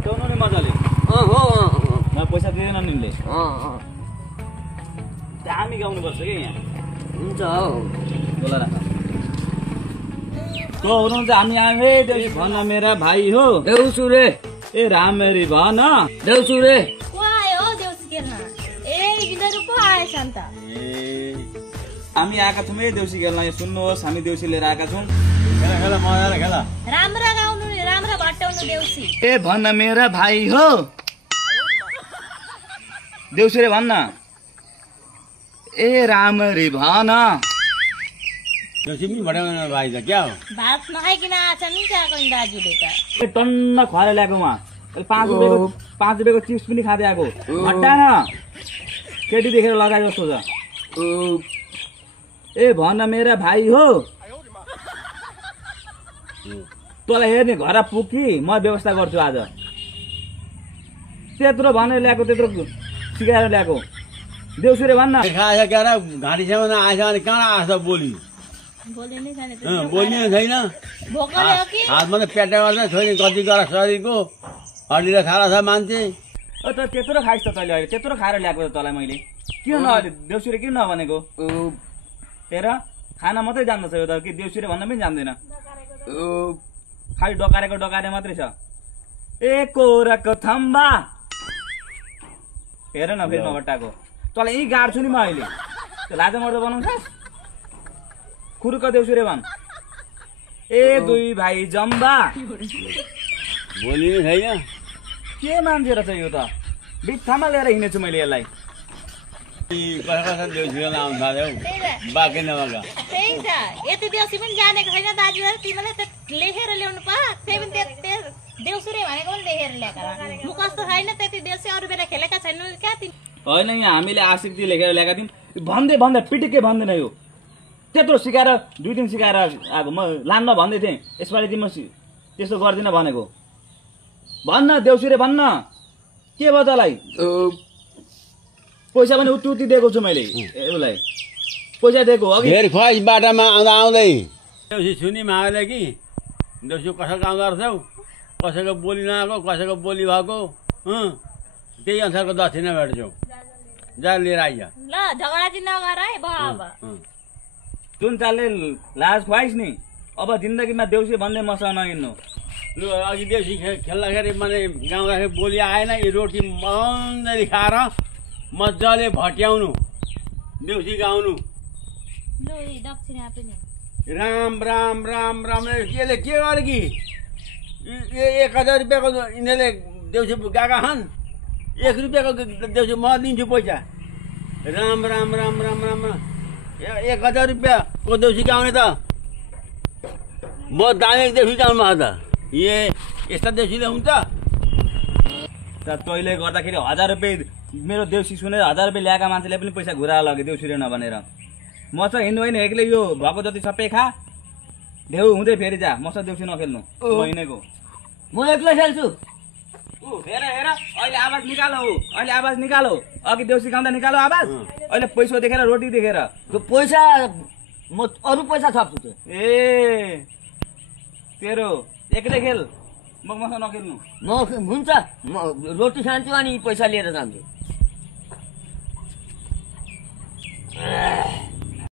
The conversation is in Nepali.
घटाउनु नि मजाले हो म पैसा दिँदैन निले हामी गाउनुपर्छ कि यहाँ हुन्छ हौ बोला राख तो हुनुहुन्छ हामी आए देउसी भन मेरा भाइ हो देउसु रे ए रामरी भन देउसु रे को आयो हो देउसी खेल्न ए यिनीहरू को आएछ नि त हामी आएका छौँ है देउसी खेल्न यहाँ सुन्नुहोस् हामी देउसी लिएर आएका छौँ खेला मजाले खेला राम्रो गाउनु नि राम्रो भट्टाउनु देउसी ए भन मेरा भाइ हो देउसी रे भन्न ए रामरी भन देउसी पनि भटाउने भाइ त क्या हो भात नखाइकन आएछ नि त्यहाँको नि दाजुले त ए टन्न खुवाएर ल्याएको उहाँ 5 रुपियाँको चिप्स पनि खाँदै आएको हटान केटी देखेर लगाए जस्तो छ ए भन मेरा भाइ हो तँलाई हेर्ने घर पुगी म व्यवस्था गर्छु आज त्यत्रो भनेर ल्याएको त्यत्रो सिकाएर ल्याएको देउसुरे भन्न खाएछ क्या र घाँटीसम्म आएछ भने कहाँ आएछ बोली बोले नै खाने बोल्ने छैन भोकले हो कि हातमा त पेटा गर्छ छोरी कति गर शरीरको हड्डीले खाएर छ मान्छे त त्यत्रो खाइस् त तैँले अहिले त्यत्रो खाएर ल्याएको त तँलाई मैले किन नअहिले देउसुरे किन नभनेको हेर खाना मात्रै जान्दछ यो त कि देउसुरे भन्न पनि जान्दैन खालि डकारे मात्रै छ ए कोराको थम्बा हेर न फेरि नगट्टाको तँलाई यहीँ गाड्छु नि म अहिले त्यो लाजा मर्दो बनाउँछस् खुरुक देउसुरे भन् ए दुई भाइ जम्बा बोली नै छैन के मान्छे रहेछ यो त बित्थामा लिएर हिँडेछु मैले यसलाई कसै देउसी खेल्न आउनु थाल्यो बाँकी नभएका त्यही त यति देउसी पनि जानेको छैन दाजुहरू तिमीले त लेखेर ल्याउनु पा त्यही पनि देउसुरे भनेको पनि लेखेर ल्याएको म कस्तो छैन त्यति देउसी अरू बेला खेलेका छैन क्या होइन यहाँ हामीले आशिक्ति लेखेर ल्याएका थियौँ भन्दै पिटिकै भन्दैन यो त्यत्रो सिकाएर 2 दिन सिकाएर आएको म लान्न भन्दै थिएँ यसपालि तिमी त्यस्तो गर्दिनँ भनेको भन्न देउसुरे भन्न के भयो तँलाई पैसा पनि उति दिएको छु मैले उसलाई पैसा दिएको अघि धेर खुवाइस बाटामा आउँदै देउसी सुनि मागले कि देउसी कसैको आउँदो रहेछौ कसैको बोली नआएको कसैको बोली भएको त्यही अनुसारको दक्षिणा भेट्छौ जा लिएर आइज ल झगडा चाहिँ नगर है अब जुन चालले लाज खुवाइस् नि अब जिन्दगीमा देउसी भन्दै मसँग नहिँड्नु लु अघि देउसी खेल्दाखेरि मैले गाउँदाखेरि बोली आएन यी रोटी मजाले खाएर मजाले भट्याउनु देउसी गाउनु लु दक्षिणा पनि राम राम राम राम यसले के गरे कि 1000 रुपियाँको यिनीहरूले देउसी गएका छन् 1 रुपियाँको देउसी म दिन्छु पैसा राम राम राम राम राम 1000 रुपियाँको देउसी गाउने त म दामी देउसी गाउनु त यस्ता देउसीले हुन्छ तैँले गर्दाखेरि 1000 रुपियाँ मेरो देउसी सुनेर 1000 रुपियाँ ल्याएका मान्छेले पनि पैसा घुराएर लग्यो देउसुरे नभनेर म चाहिँ हिँड्नु होइन एक्लै यो भएको जति सबै खा देउ हुँदै फेरि जा मसँग देउसी नखेल्नु महिनेको म एक्लै खेल्छु हेर हेर अहिले आवाज निकालो अघि देउसी गाउँदा निकालो आवाज अहिले पैसा देखेर रोटी देखेर त्यो पैसा म अरू पैसा थप्छु ए तेरो एक्लै खेल मसँग नखेल्नु म हुन्छ म रोटी खान्छु अनि पैसा लिएर जान्छु